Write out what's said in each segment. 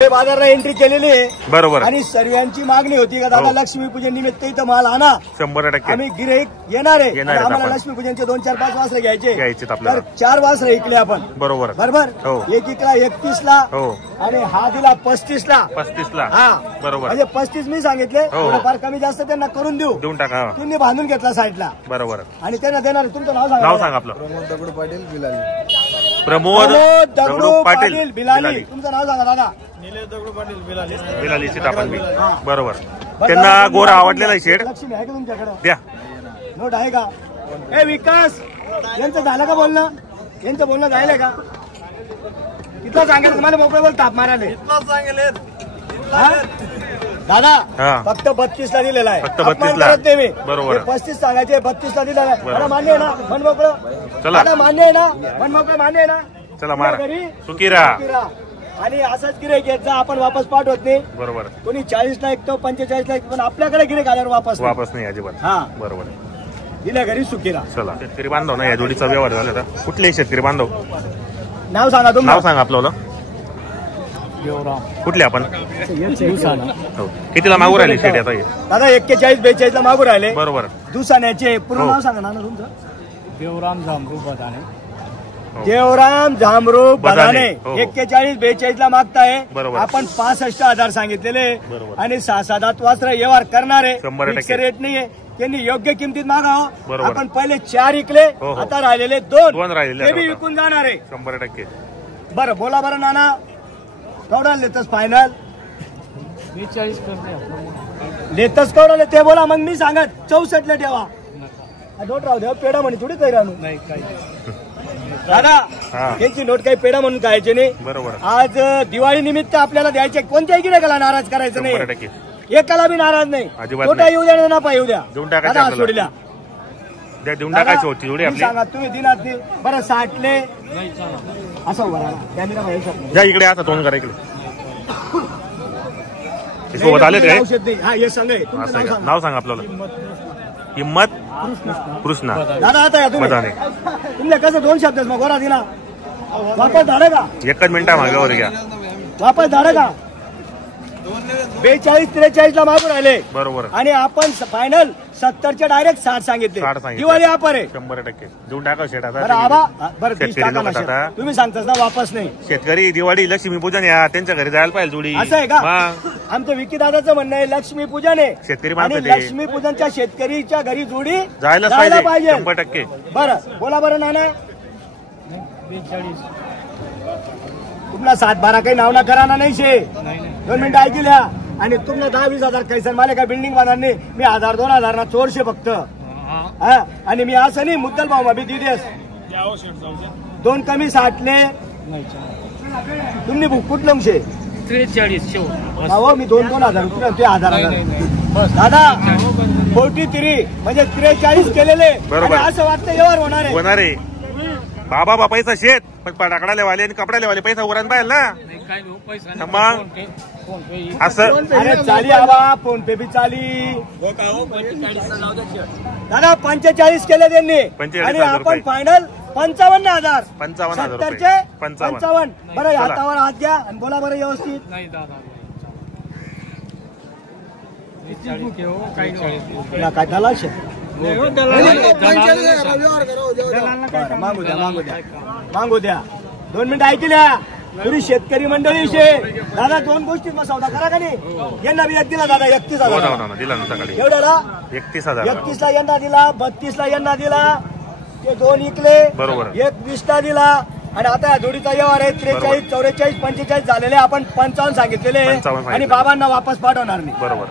बाजारला एंट्री केलेली आहे बरोबर आणि सर्वांची मागणी होती का दादा लक्ष्मीपूजन निमित्त इथं माल आणा 100%. आम्ही गिऱ्हाईक येणार आहे आम्हाला लक्ष्मीपूजनचे 2-4-5 वासरे घ्यायचे तर 4 वासरे ऐकले आपण बरोबर एक इकला 31 ला आणि हा दिला 35 ला हा बरोबर म्हणजे 35 मी सांगितले फार कमी जास्त त्यांना करून देऊन टाका तुम्ही बांधून घेतला साईडला बरोबर आणि त्यांना देणार तुमचं नाव सांगा आपलं प्रमोद दगडू पाटील बिलाली प्रमोद दगडू पाटील बिलाली तुमचं नाव सांगा दादा निलेश दगडू पाटील बिलाली बिलाली सीतापण बरोबर त्यांना गोरा आवडलेला आहे शेड लक्ष्मी आहे का तुमच्याकडे द्या नोट आहे का ए विकास यांचं झालं का बोलणं यांचं बोलणं झालंय का कितना सांगेल तुम्हाला मोकळे बोल ताप मारायला दादा फक्त 32 ला दिलेला आहे फक्त 32 ला बरोबर 35 सांगायचे 32 ला दिलेला आहे मला मान्य आहे ना मन मोकळं चला मान्य आहे ना मन मोकळं मान्य आहे ना चला मारा सुकिरा आणि असंच गिऱ्हाईक घ्यायचा आपण वापस पाठवत नाही बरोबर कोणी 40 ला ऐकतो 45 ला ऐकतो पण आपल्याकडे गिऱ्हाईक आल्यावर वापस नाही अजिबात हा बरोबर दिल्या घरी सुकिरा चला शेतकरी बांधव ना या जोडीचा व्यवहार झाला तर कुठले शेतकरी बांधव नाव सांगा तुम्ही नाव सांगा आपलं कुठले आपण कितीला मागू राहिले शेट आता दादा 41-42 ला मागू राहिले बरोबर दुसाण्याचे पूर्ण नाव सांगा ना तुमचं देवराम झामरू बदाने देवराम झामरू बदाने 41-42 ला मागताय आपण 65,000 सांगितलेले आणि 6-7 वासरा व्यवहार करणारे रेट नाहीये त्यांनी योग्य किमतीत मागावं आपण पहिले 4 विकले आता राहिलेले 2 राहिले विकून जाणार आहे 100%. बरं बोला बरं नाना केवढा लेतच फायनल 42 लेतच केवढा ते बोला मग मी सांगत 64 ला ठेवा नोट राहू द्या पेढा म्हणे थोडी काही राहू नाही दादा त्यांची नोट काही पेढा म्हणून खायचे नाही बरोबर आज दिवाळी निमित्त आपल्याला द्यायचे कोणत्याही गिऱ्हाईकाला नाराज करायचं नाही एकाला बी नाराज नाही छोटा येऊ द्या नफा येऊ द्या सोडल्या देऊन टाकायची होती जोडी आपली सांगा तुम्ही दिनात बरं 60 ले असं जा इकडे आता तोंड करा इकडे सोबत आले ते नाव सांगा आपल्याला हिम्मत कृष्णा दादा आता या तुम्ही तुमने कसं 2 शब्द मग गोरा दिला वापस धाडे का 1 मिनिटा मागावर घ्या वापस धाडे का 42-43 ला मागून राहिले बरोबर आणि आपण फायनल 70 चे डायरेक्ट 60 सांगितले दिवाळी ऑफर आहे 100% देऊन टाका शेट बरं तुम्ही सांगताच ना वापस नाही शेतकरी दिवाळी लक्ष्मीपूजन या त्यांच्या घरी जायला पाहिजे जोडी असं आहे का आमचं विकी दादाचं म्हणणं आहे लक्ष्मीपूजन आहे शेतकरी आणि लक्ष्मीपूजनच्या शेतकरीच्या घरी जोडी जायला पाहिजे 100%. बरं बोला बरं नाना 42 तुम्हाला 7-12 काही नाव ना करा ना नाही शे 2 मिनिटं ऐकल्या आणि तुम्हाला 10-20 हजार कैसन मला काय बिल्डिंग बांधणार नाही मी 1,000-2,000 ना चोरशे फक्त आणि मी असं नाही मुद्दल भाऊ मग दिदेस 2 कमी 60 ले तुम्ही कुठलं शे 43 मी 2,000 ते 1,000 दादा 43 म्हणजे 43 केलेले असं वाटतं व्यवहार होणार आहे बाबा पैसा शेत पण पटाकडाले वाले आणि कपड्याले वाले पैसा उरण पाहिजे ना मग असं चाली आवा फोन पे बी चाली दादा 45 केले त्यांनी आणि आपण फायनल 55,000 55 बरं हातावर हात द्या आणि बोला बरं व्यवस्थित काय झाला मागू द्या 2 मिनिटं ऐकल्या पुरी शेतकरी मंडळी दादा 2 गोष्टीत मग सौदा करा का नाही यांना बी दिला दादा 31,000 दिला ना सकाळी एवढ्याला 31,000 ला यांना दिला 32 ला यांना दिला ते 2 इकले बरोबर 20 ला दिला आणि आता जोडीचा व्यवहार आहे 43 44 45 झालेले आपण 55 सांगितलेले आणि बाबांना वापस पाठवणार नाही बरोबर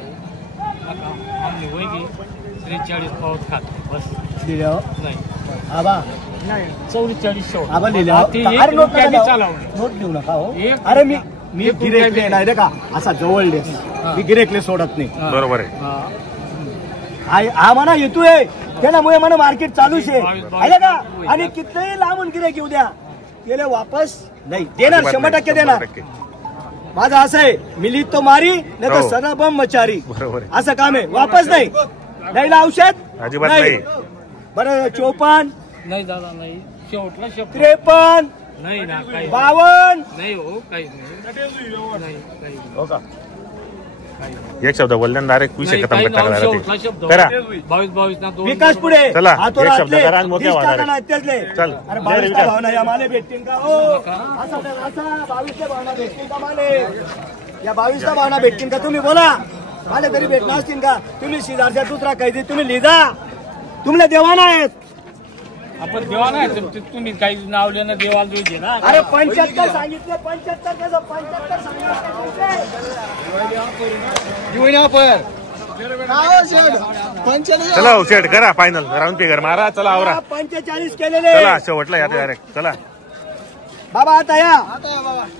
43 पाऊस खात बस नाही आबा 44 आबा नोट देऊ नका हो अरे मी गिरेकले नाही रे का असा जवळले मी गिरेकले सोडत नाही बरोबर आहे हा म्हणा येतोय त्यामुळे म्हणा मार्केट चालूच आहे का आणि कितलेही लांबून गिरेक येऊ द्या गेले वापस नाही देणार 100% देणार माझं असं आहे मिली तो मारी नाही तर सदा बम मचारी असं काम आहे वापस नाही औषध अजिबात नाही बरं 54 नाही दादा नाही शेवटला 53 नाही ना काही 52. नाही हो काहीच नाही काही हो का एक शब्द बोलल्यानं डायरेक्ट विषय खतम काही करता शेवटचा शब्द करा 22 ना 2 विकास पुढे चला, हातोर एक शब्द हातले, करा आणि मोकळ्या 30 व्हा टाकांना तेचले. चल. अरे जय 22 विकास. भावना या माले भेटतील का हो असा 22 भावना भेटतील का माले या 22 भावना भेटतील का तुम्ही बोला माले तरी भेटणार असतील का तुम्ही शेजारच्या दुसरा कैदी तुम्ही लिजा तुमले देवाना आहेत आपण देवा नाही तुम्ही काही नावले ना देवाला द्यायचे ना अरे 75 सांगितले 75 कसं 75 सांगितले चला शेट करा फायनल राऊंड फिगर मारा चला आवरा 45 केलेले चला शेवटला या डायरेक्ट चला बाबा आता या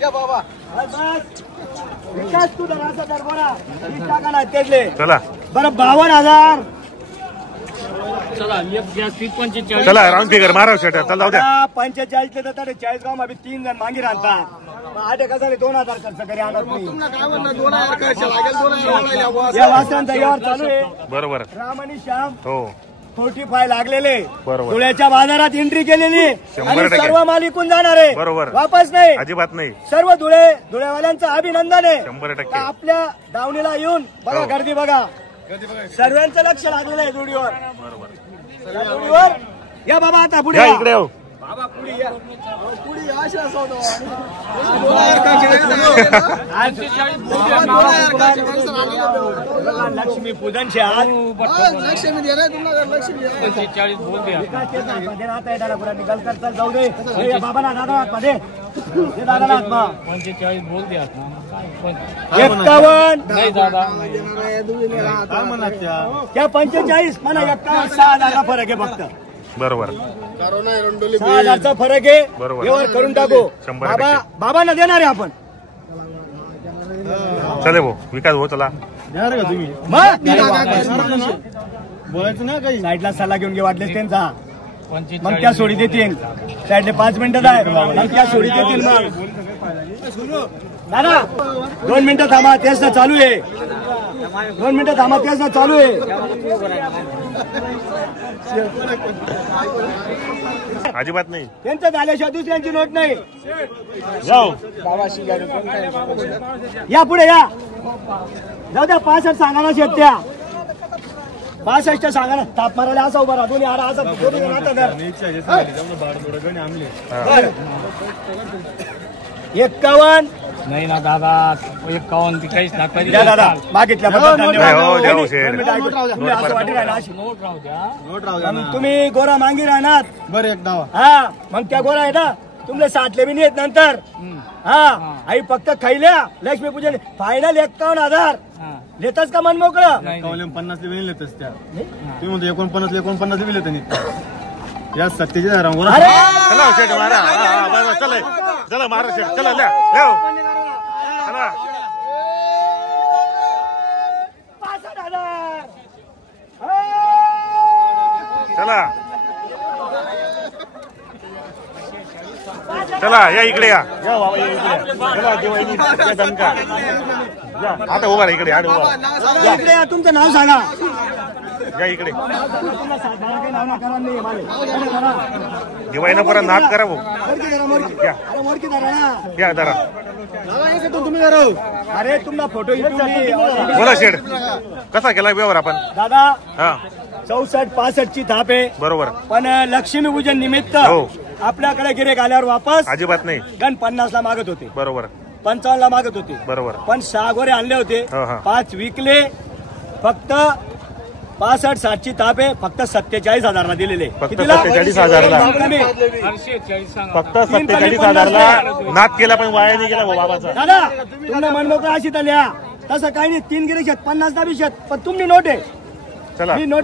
बाबा विकास तू दराचा दरबारा 30 टाकांना तेचले चला बरं 52,000 चला एक गॅस 45 चला राऊंड फिगर मारा शेट चला जाऊ द्या 45 ले तर 40 गाव मध्ये 3 जण मागे राहतात 8 हजार 2,000 खर्च करी आणत नाही या वासरांचा व्यवहार चालू आहे बरोबर राम आणि श्याम हो 45 लागलेले बरोबर. धुळ्याच्या बाजारात एंट्री केलेली 100% आणि सर्व माल इकून जाणार आहे बरोबर. वापस नाही अजिबात नाही सर्व धुळेवाल्यांचं अभिनंदन आहे 100% का आपल्या दावणीला येऊन बघा हो. गर्दी बघा सर्वांचं लक्ष लागलेलं आहे जोडीवर या जोडीवर या बाबा आता पुढे या या. इकडे हो बाबा पुढे या लक्ष्मी पूजन शे आज 45 बोल द्या निकाल कर चल जाऊ दे बाबा ना दादा हात मध्ये दादा हात मा 45 बोल द्या 51 नाही दादा त्या 45 म्हणा 51 6,000 फरक आहे फक्त बरोबर 6,000चा फरक आहे बरोबर. व्यवहार करून टाकू 100%. बाबांना देणार आहे आपण चले भाऊ विकास भाऊ चला बोलायचं ना काही साईडला सल्ला घेऊन घे वाटलेस त्यांचा 45 मग त्या सोडी देतील साईडले 5 मिनिटं आहे मग त्या सोडी देतील मग दादा 2 मिनिटं थांबा तेच ना चालू आहे 2 मिनिटं थांबा तेच ना चालू आहे अजिबात नाही त्यांचं झाल्याशिवाय दुसऱ्यांची नोट नाही जाऊ या पुढे या जाऊ द्या 65 सांगाना शेत्या 65 सांगाना ताप मारायला असा उभा राहा दोन्ही आरा असा दोन्ही जण आता धर. 51 नाही ना दादा 51 ती काहीच ना कधी द्या दादा मागितल्याबद्दल धन्यवाद. हो, जाऊ दोन शेठ. मिनिटं ऐकू. तुम्ही असं वाटी राहिला अशी. नोट राहू द्या मग तुम्ही गोरा मांगी राहणार बरं एक डावा हा मग त्या गोरा आहे ना तुमले 60 बी नाही येत नंतर हा आई फक्त खाईल्या लक्ष्मी पूजन फायनल 51,000 लेतच का मन मोकळं नाही. 50 लिहिलेतच त्या तुम्ही म्हणतो 49 लिहिले त्यांनी या 47,000 अरे चला शेट मारा हा, बस, चला चला मारा शेट चला ल्या येऊ. चला 65,000 चला चला या इकडे या बाबा, या इकडे या. चला दिवाळी या दणका. या, आता उभा राहा इकडे आणि उभा राहा. इकडे या, तुमचं नाव सांगा या इकडे तुला साधारण काही नाव नाही करा नाही माले. दिवाळीनं परत नाक करा भाऊ मोडकी धरा, मोडकी. या. अरे मोडकी धरा ना या जरा तुम्ही धरा. अरे तुम्हाला फोटो इथून बोला शेठ कसा केला व्यवहार आपण दादा हा 64-65 ची थाप आहे बरोबर पण लक्ष्मी पूजन निमित्त हो. आपल्याकडे गिरेक आल्यावर वापस अजिबात नाही गण 50 ला मागत होते बरोबर 55 ला मागत होते बरोबर पण 6 गोरे आणले होते हा, हा. 5 विकले फक्त 65-60 ची ताप आहे फक्त 47,000 ला दिलेले फक्त कितीला? 47,000 ला. कमी. 46 सांगा फक्त 47,000 ला नाक केला पण वाया नाही गेला भाऊ बाबाचा दादा तुम्हाला मनमोकळा अशी तर लिहा तसं काही नाही 3 गिरीक 50 ना बी शेत पण तुम्ही नोट आहे चला ही नोट